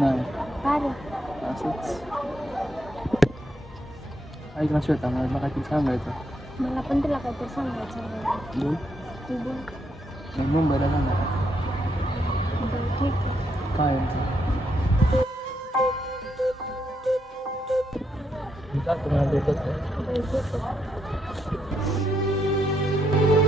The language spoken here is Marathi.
नाही का रे? असंच. ऐक ना श्वेता, मला काहीतरी सांगायचं. मला पण तुला काहीतरी सांगायचं आहे. बोल. तू बोल. मी मुंबईला जाणार आहे. बरं, ठीक आहे. काय यांचं मी जातो, मला भेटत आहे. बरं, ठीक आहे.